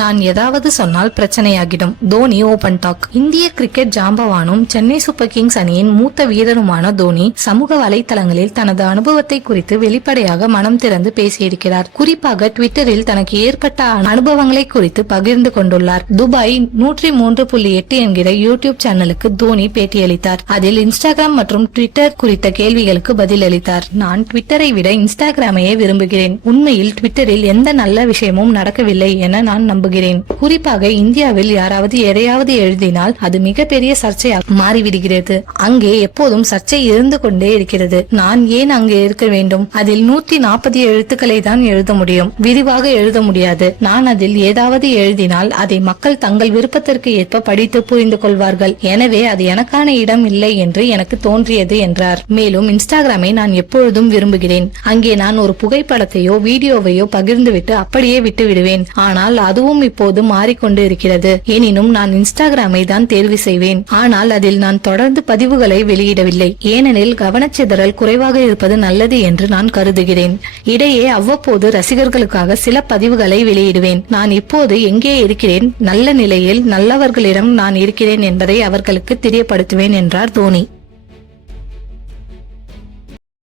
நான் ஏதாவது சொன்னால் பிரச்சனையாகிடும். Dhoni open talk. இந்திய கிரிக்கெட் ஜாம்பவானும் சென்னை சூப்பர் கிங்ஸ் அணியின் மூத்த வீரருமான தோனி சமூக வலைதளங்களில் தனது அனுபவத்தை குறித்து வெளிப்படையாக மனம் திறந்து பேசியிருக்கிறார். குறிப்பாக ட்விட்டரில் தனக்கு ஏற்பட்ட அனுபவங்களை குறித்து பகிர்ந்து கொண்டுள்ளார். துபாய் 103.8 என்கிற யூடியூப் சேனலுக்கு தோனி பேட்டியளித்தார். அதில் இன்ஸ்டாகிராம் மற்றும் ட்விட்டர் குறித்த கேள்விகளுக்கு பதிலளித்தார். நான் ட்விட்டரை விட இன்ஸ்டாகிராமையே விரும்புகிறேன். உண்மையில் ட்விட்டரில் எந்த நல்ல விஷயமும் நடக்கவில்லை என நான் நம்புகிறேன். குறிப்பாக இந்தியாவில் யாராவது எதையாவது எழுதினால் அது மிகப்பெரிய சர்ச்சையாக மாறிவிடுகிறது. அங்கே எப்போதும் சர்ச்சை இருந்து கொண்டே இருக்கிறது. நான் ஏன் அங்கே இருக்க வேண்டும்? அதில் 140 எழுத்துக்களை தான் எழுத முடியும், விரிவாக எழுத முடியாது. நான் அதில் ஏதாவது எழுதினால் அதை மக்கள் தங்கள் விருப்பத்திற்கு ஏற்ப படித்து புரிந்து கொள்வார்கள். எனவே அது எனக்கான இடம் இல்லை என்று எனக்கு தோன்றியது என்றார். மேலும் இன்ஸ்டாகிராமை நான் எப்பொழுதும் விரும்புகிறேன். அங்கே நான் ஒரு புகைப்படத்தையோ வீடியோவையோ பகிர்ந்துவிட்டு அப்படியே விட்டு விடுவேன். ஆனால் அதுவும் இப்போது மாறிக்கொண்டு இருக்கிறது. எனினும் நான் இன்ஸ்டாகிராமை தான் தேர்வு செய்வேன். ஆனால் அதில் நான் தொடர்ந்து பதிவுகளை வெளியிடவில்லை. ஏனெனில் கவனச்சிதறல் குறைவாக இருப்பது நல்லது என்று நான் கருதுகிறேன். இடையே அவ்வப்போது ரசிகர்களுக்காக சில பதிவுகளை வெளியிடுவேன். நான் இப்போது எங்கே இருக்கிறேன், நல்ல நிலையில் நல்லவர்களிடம் நான் இருக்கிறேன் என்பதை அவர்களுக்கு தெரியப்படுத்துவேன் என்றார் தோனி.